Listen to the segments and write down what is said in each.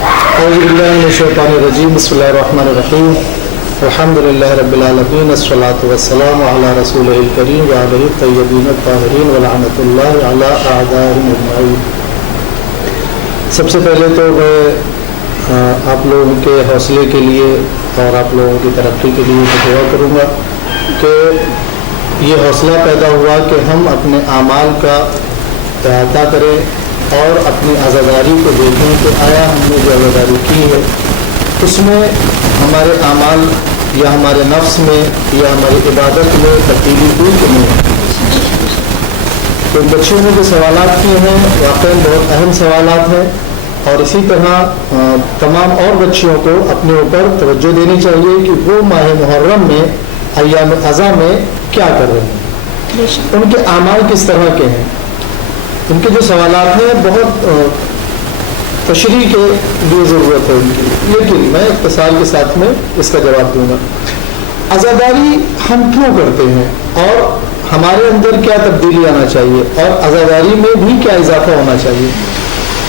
اعوذ باللہ من الشیطان الرجیم بسم اللہ الرحمن الرحیم الحمد للہ رب العالمین الصلاۃ والسلام علی رسولہ الکریم وعلیہ الطیبین الطاہرین ولعنۃ اللہ علی اعدائهم اجمعین۔ سب سے پہلے تو میں آپ لوگوں کے حوصلے کے لیے اور آپ لوگوں کی ترقی کے لیے دعا کروں گا کہ یہ حوصلہ پیدا ہوا کہ ہم اپنے اعمال کا احاطہ کریں اور اپنی عزاداری کو دیکھیں کہ آیا ہم نے جو عزاداری کی ہے اس میں ہمارے اعمال یا ہمارے نفس میں یا ہماری عبادت میں تبدیلی ہوئی کہ نہیں۔ تو بچیوں نے جو سوالات کیے ہیں واقعی بہت اہم سوالات ہیں، اور اسی طرح تمام اور بچیوں کو اپنے اوپر توجہ دینی چاہیے کہ وہ ماہ محرم میں ایام اضحیٰ میں کیا کر رہے ہیں، ان کے اعمال کس طرح کے ہیں۔ ان کے جو سوالات ہیں بہت تشریح کے لیے ضرورت ہے ان کی، لیکن میں اختصار کے ساتھ میں اس کا جواب دوں گا۔ عزاداری ہم کیوں کرتے ہیں اور ہمارے اندر کیا تبدیلی آنا چاہیے اور عزاداری میں بھی کیا اضافہ ہونا چاہیے۔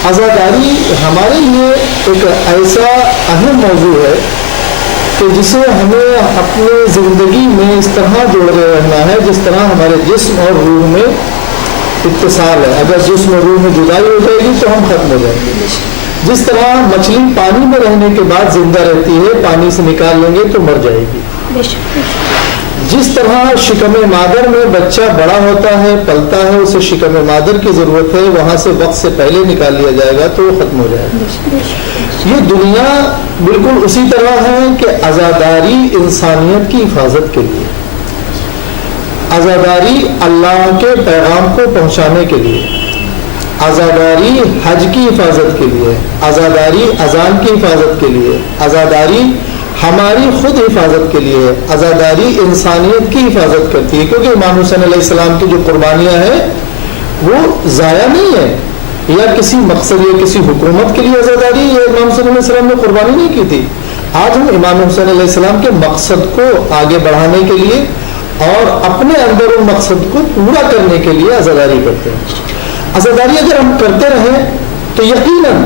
عزاداری ہمارے لیے ایک ایسا اہم موضوع ہے کہ جسے ہمیں اپنے زندگی میں اس طرح جوڑے رہنا ہے جس طرح ہمارے جسم اور روح میں اتصال ہے۔ اگر جسم اور روح میں جدائی ہو جائے گی تو ہم ختم ہو جائیں گے۔ جس طرح مچھلی پانی میں رہنے کے بعد زندہ رہتی ہے، پانی سے نکال لیں گے تو مر جائے گی۔ جس طرح شکم مادر میں بچہ بڑا ہوتا ہے، پلتا ہے، اسے شکم مادر کی ضرورت ہے، وہاں سے وقت سے پہلے نکال لیا جائے گا تو وہ ختم ہو جائے گا۔ یہ دنیا بالکل اسی طرح ہے کہ عزاداری انسانیت کی حفاظت کے لیے، عزاداری اللہ کے پیغام کو پہنچانے کے لیے، عزاداری حج کی حفاظت کے لیے، عزاداری اذان کی حفاظت کے لیے، عزاداری ہماری خود حفاظت کے لیے، عزاداری انسانیت کی حفاظت کرتی ہے، کیونکہ امام حسین علیہ السلام کی جو قربانیاں ہیں وہ ضائع نہیں ہے، یا کسی مقصد یا کسی حکومت کے لیے عزاداری یا امام حسین علیہ السلام نے قربانی نہیں کی تھی۔ آج ہم امام حسین علیہ السلام کے مقصد کو آگے بڑھانے کے لیے اور اپنے اندر ان مقصد کو پورا کرنے کے لیے عزاداری کرتے ہیں۔ عزاداری اگر ہم کرتے رہیں تو یقیناً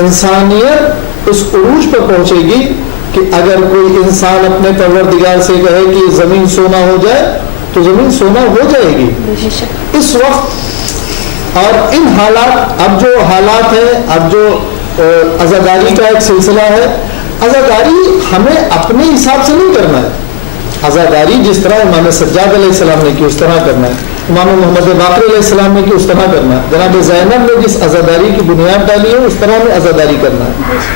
انسانیت اس عروج پر پہنچے گی کہ اگر کوئی انسان اپنے پروردگار سے کہے کہ زمین سونا ہو جائے تو زمین سونا ہو جائے گی۔ اس وقت اور ان حالات، اب جو حالات ہیں، اب جو عزاداری کا ایک سلسلہ ہے، عزاداری ہمیں اپنے حساب سے نہیں کرنا ہے۔ عزاداری جس طرح امام سجاد علیہ السلام نے کی اس طرح کرنا ہے، امام محمد باقر علیہ السلام نے کی اس طرح کرنا ہے، جناب زینب نے جس عزاداری کی بنیاد ڈالی ہے اس طرح ہمیں عزاداری کرنا ہے۔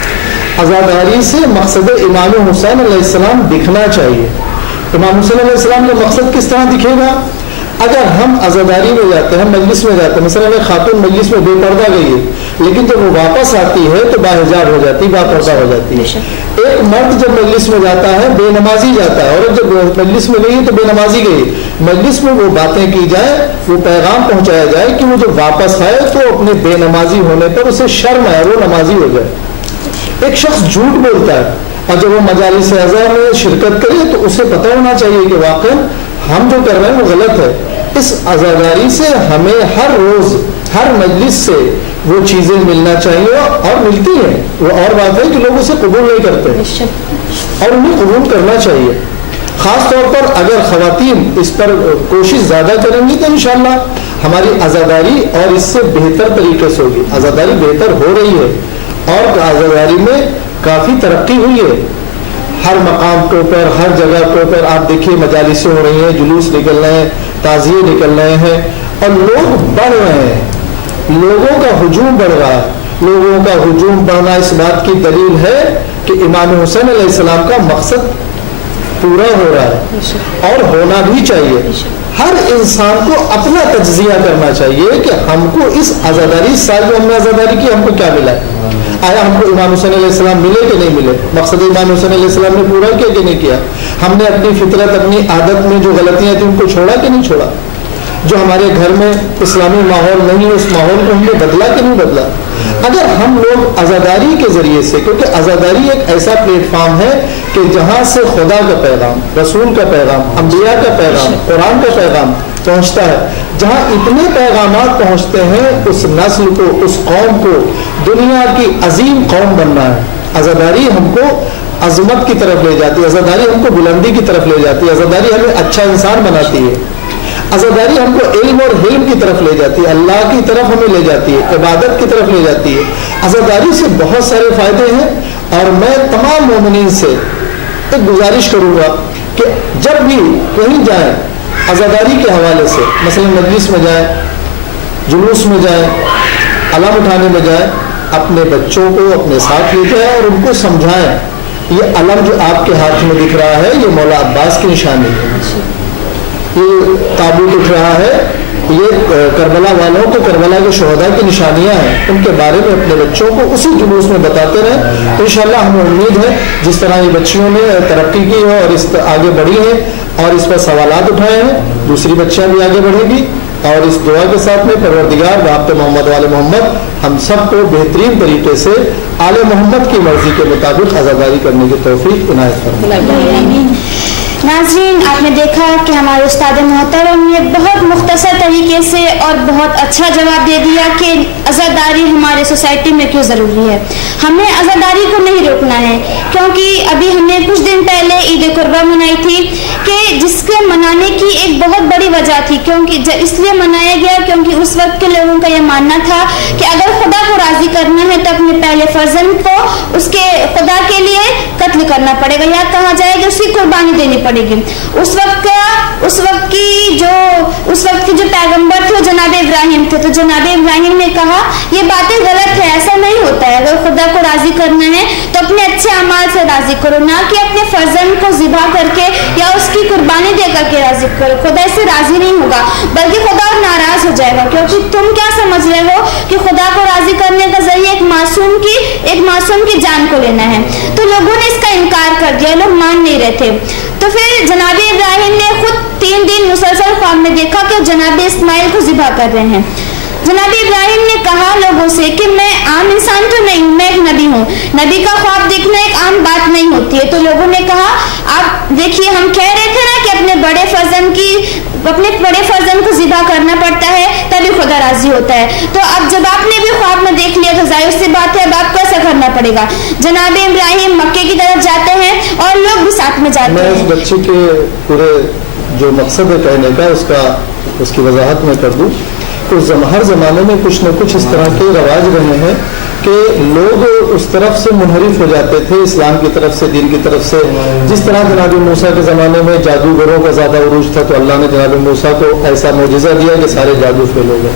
عزاداری سے مقصد امام حسین علیہ السلام دکھنا چاہیے۔ امام حسین علیہ السلام کا مقصد کس طرح دکھے گا؟ اگر ہم عزاداری میں جاتے ہیں، مجلس میں جاتے ہیں، مثلا ایک خاتون مجلس میں بے پردہ گئی ہے لیکن جب وہ واپس آتی ہے تو باحجاب ہو جاتی، با پردہ ہو جاتی ہے۔ ایک مرد جب مجلس میں جاتا ہے بے نمازی جاتا ہے، اور جب مجلس میں گئی تو بے نمازی گئی۔ مجلس میں وہ باتیں کی جائے، وہ پیغام پہنچایا جائے کہ وہ جب واپس آئے تو اپنے بے نمازی ہونے پر اسے شرم آئے، وہ نمازی ہو جائے۔ ایک شخص جھوٹ بولتا ہے اور جب وہ مجالس اعضاء میں شرکت کرے تو اسے پتہ ہونا چاہیے کہ واقعا ہم جو کر رہے ہیں وہ غلط ہے۔ اس عزاداری سے ہمیں ہر روز ہر مجلس سے وہ چیزیں ملنا چاہیے، اور ملتی ہیں، وہ اور بات ہے کہ لوگ اسے قبول نہیں کرتے اور انہیں قبول کرنا چاہیے۔ خاص طور پر اگر خواتین اس پر کوشش زیادہ کریں گی تو انشاءاللہ ہماری عزاداری اور اس سے بہتر طریقے سے ہوگی۔ عزاداری بہتر ہو رہی ہے اور عزاداری میں کافی ترقی ہوئی ہے، ہر مقام کے اوپر، ہر جگہ کے اوپر آپ دیکھیے مجالسیں ہو رہی ہیں، جلوس نکل رہے ہیں، تعزیے نکل رہے ہیں، اور لوگ بڑھ رہے ہیں، لوگوں کا ہجوم بڑھ رہا ہے۔ لوگوں کا ہجوم بڑھنا اس بات کی دلیل ہے کہ امام حسین علیہ السلام کا مقصد پورا ہو رہا ہے اور ہونا بھی چاہیے۔ ہر انسان کو اپنا تجزیہ کرنا چاہیے کہ ہم کو اس عزاداری، اس سال جو ہم نے عزاداری کی، ہم کو کیا ملا ہے؟ آیا ہم کو امام حسین علیہ السلام ملے کہ نہیں ملے؟ مقصد امام حسین علیہ السلام نے پورا کیا کہ نہیں کیا؟ ہم نے اپنی فطرت، اپنی عادت میں جو غلطیاں تھیں ان کو چھوڑا کہ نہیں چھوڑا؟ جو ہمارے گھر میں اسلامی ماحول نہیں ہے اس ماحول کو ہم نے بدلا کہ نہیں بدلا؟ اگر ہم لوگ عزاداری کے ذریعے سے، کیونکہ عزاداری ایک ایسا پلیٹ فارم ہے کہ جہاں سے خدا کا پیغام، رسول کا پیغام، انبیاء کا پیغام، قرآن کا پیغام پہنچتا ہے. جہاں اتنے پیغامات پہنچتے ہیں اس نسل کو, اس قوم کو دنیا کی عظیم قوم بننا ہے. عزاداری ہم کو عظمت کی طرف لے جاتی ہے, عزاداری ہم کو بلندی کی طرف لے جاتی ہے, عزاداری ہمیں اچھا انسان بناتی ہے, عزاداری ہم کو علم اور حلم کی طرف لے جاتی ہے, اللہ کی طرف ہمیں لے جاتی ہے, عبادت کی طرف لے جاتی ہے. عزاداری سے بہت سارے فائدے ہیں, اور میں تمام مومنین سے ایک گزارش کروں گا کہ جب بھی کہیں جائیں عزاداری کے حوالے سے, مثلا مجلس میں جائیں, جلوس میں جائیں, علم اٹھانے میں جائیں, اپنے بچوں کو اپنے ساتھ لے جائیں اور ان کو سمجھائیں یہ علم جو آپ کے ہاتھ میں دکھ رہا ہے یہ مولا عباس کی نشانی ہے, یہ تابوت اٹھ رہا ہے یہ کربلا والوں کو, کربلا کے شہداء کی نشانیاں ہیں, ان کے بارے میں اپنے بچوں کو اسی جلوس میں بتاتے رہیں. انشاءاللہ ہمیں امید ہے جس طرح یہ بچیوں نے ترقی کی ہے اور اس آگے بڑھی ہیں اور اس پر سوالات اٹھائے ہیں, دوسری بچیاں بھی آگے بڑھیں گی. اور اس دعا کے ساتھ میں پروردگار باب محمد والے محمد ہم سب کو بہترین طریقے سے آل محمد کی مرضی کے مطابق عزاداری کرنے کی توفیق عنایت فرمائے. ناظرین, آپ نے دیکھا کہ ہمارے استاد محترم نے بہت مختصر طریقے سے اور بہت اچھا جواب دے دیا کہ عزاداری ہمارے سوسائٹی میں کیوں ضروری ہے. ہمیں عزاداری کو نہیں روکنا ہے, کیونکہ ابھی ہم نے کچھ دن پہلے عید قربہ منائی تھی کہ جس کے منانے کی ایک بہت بڑی وجہ تھی, کیونکہ اس لیے منایا گیا کیونکہ اس وقت کے لوگوں کا یہ ماننا تھا کہ اگر خدا کو راضی کرنا ہے تو اپنے پہلے فرزند کو اس کے خدا کے لیے قتل کرنا پڑے گا, یا کہا جائے کہ اس کی قربانی دینی پڑے گی. اس وقت کی جو پیغمبر تھے وہ جناب ابراہیم تھے, تو جناب ابراہیم نے کہا یہ باتیں غلط ہے, ایسا نہیں ہوتا ہے. اگر خدا کو راضی کرنا ہے تو اپنے اچھے اعمال سے راضی کرو, نہ کہ اپنے فرزند کو ذبح کر کے یا اس کی قربانی دے کر کے راضی کرو. خدا اس سے راضی نہیں ہوگا بلکہ خدا ناراض ہو جائے گا, کیونکہ تم کیا سمجھ رہے ہو کہ خدا کو راضی کرنے کا ذریعہ ایک معصوم کی جان کو لینا ہے. تو لوگوں نے اس کا انکار کر دیا, لوگ مان نہیں رہے تھے. تو پھر جناب ابراہیم نے خود 3 دن مسلسل خواب میں دیکھا کہ جناب اسماعیل کو ذبح کر رہے ہیں. جناب ابراہیم نے کہا لوگوں سے کہ میں عام انسان تو نہیں ہوں, میں ایک نبی ہوں, نبی کا خواب دیکھنا ایک عام بات نہیں ہوتی ہے. تو لوگوں نے کہا آپ دیکھیے ہم کہہ رہے تھے نا کہ اپنے بڑے فرزند کو ذبح کرنا پڑتا ہے تبھی خدا راضی ہوتا ہے. تو اب جب آپ نے بھی خواب میں دیکھ لیا تو ظاہر سی بات ہے اب آپ کو ایسا کرنا پڑے گا. جناب ابراہیم مکے کی طرف جاتے ہیں اور لوگ بھی ساتھ میں جاتے ہیں. میں اس بچے کے پورے جو مقصد ہے کہنے کا اس کی وضاحت میں کر دوں. ہر زمانے میں کچھ نہ کچھ اس طرح کے رواج رہے ہیں کہ لوگ اس طرف سے منحرف ہو جاتے تھے, اسلام کی طرف سے, دین کی طرف سے. جس طرح جناب موسیٰ کے زمانے میں جادوگروں کا زیادہ عروج تھا تو اللہ نے جناب موسیٰ کو ایسا معجزہ دیا کہ سارے جادو فیل ہو گئے.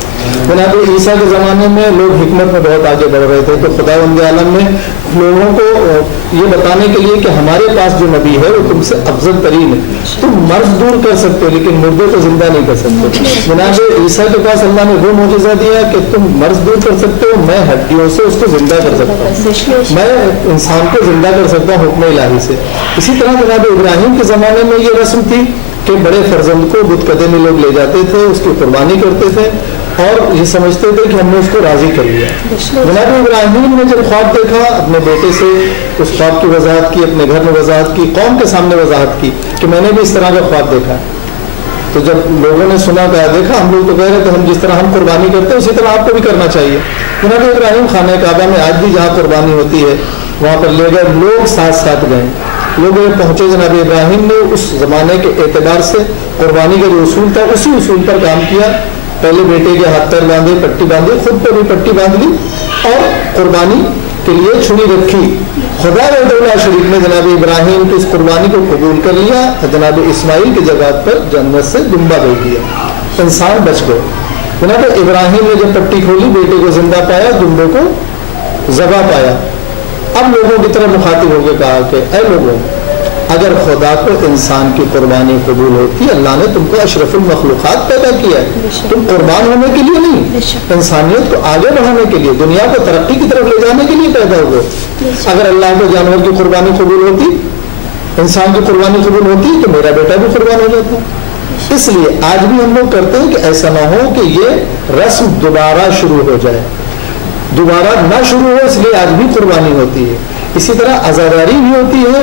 جناب عیسیٰ کے زمانے میں لوگ حکمت میں بہت آگے بڑھ رہے تھے, تو خداوند عالم نے لوگوں کو یہ بتانے کے لیے کہ ہمارے پاس جو نبی ہے وہ تم سے افضل ترین ہے, تم مرض دور کر سکتے ہو لیکن مردے کو زندہ نہیں کر سکتے. جناب عیسیٰ کے پاس اللہ نے وہ معجزہ دیا کہ تم مرض دور کر سکتے ہو, میں ہڈیوں سے اس کو زندہ کر سکتا ہوں, میں انسان کو زندہ کر سکتا ہوں حکم الہی سے. اسی طرح جناب ابراہیم کے زمانے میں یہ رسم تھی کہ بڑے فرزند کو بت کدے میں لوگ لے جاتے تھے, اس کی قربانی کرتے تھے اور یہ سمجھتے تھے کہ ہم نے اس کو راضی کر لیا. جناب ابراہیم نے جب خواب دیکھا اپنے بیٹے سے اس خواب کی وضاحت کی, اپنے گھر میں وضاحت کی, قوم کے سامنے وضاحت کی کہ میں نے بھی اس طرح کا خواب دیکھا. تو جب لوگوں نے سنا کہا دیکھا ہم لوگ تو کہہ رہے تھے ہم جس طرح ہم قربانی کرتے ہیں اسی طرح آپ کو بھی کرنا چاہیے. جناب ابراہیم خانہ کعبہ میں آج بھی جہاں قربانی ہوتی ہے وہاں پر لے گئے, لوگ ساتھ گئے, لوگ پہنچے. جناب ابراہیم نے اس زمانے کے اعتبار سے قربانی کا جو اصول تھا اسی اصول پر کام کیا. پہلے بیٹے کے ہاتھ پیر باندھے, پٹی باندھی, خود پر بھی پٹی باندھ لی اور قربانی کے لیے چھری رکھی. خدا وحدہ شریف نے جناب ابراہیم کی اس قربانی کو قبول کر لیا, جناب اسماعیل کی جگہ پر جنت سے دمبا بھیج دیا, انسان بچ گئے. جناب ابراہیم نے جب پٹی کھولی بیٹے کو زندہ پایا, دمبے کو ذبح پایا. اب لوگوں کی طرف مخاطب ہو کے کہا کہ اے لوگوں, اگر خدا کو انسان کی قربانی قبول ہوتی, اللہ نے تم کو اشرف المخلوقات پیدا کیا ہے, تم قربان ہونے کے لیے نہیں, انسانیت کو آگے بڑھانے کے لیے, دنیا کو ترقی کی طرف لے جانے کے لیے پیدا ہوئے. اگر اللہ کو جانور کی قربانی قبول ہوتی, انسان کی قربانی قبول ہوتی تو میرا بیٹا بھی قربان ہو جاتا. اس لیے آج بھی ہم لوگ کرتے ہیں کہ ایسا نہ ہو کہ یہ رسم دوبارہ شروع ہو جائے, دوبارہ نہ شروع ہو, اس لیے آج بھی قربانی ہوتی ہے. اسی طرح عزاداری بھی ہوتی ہے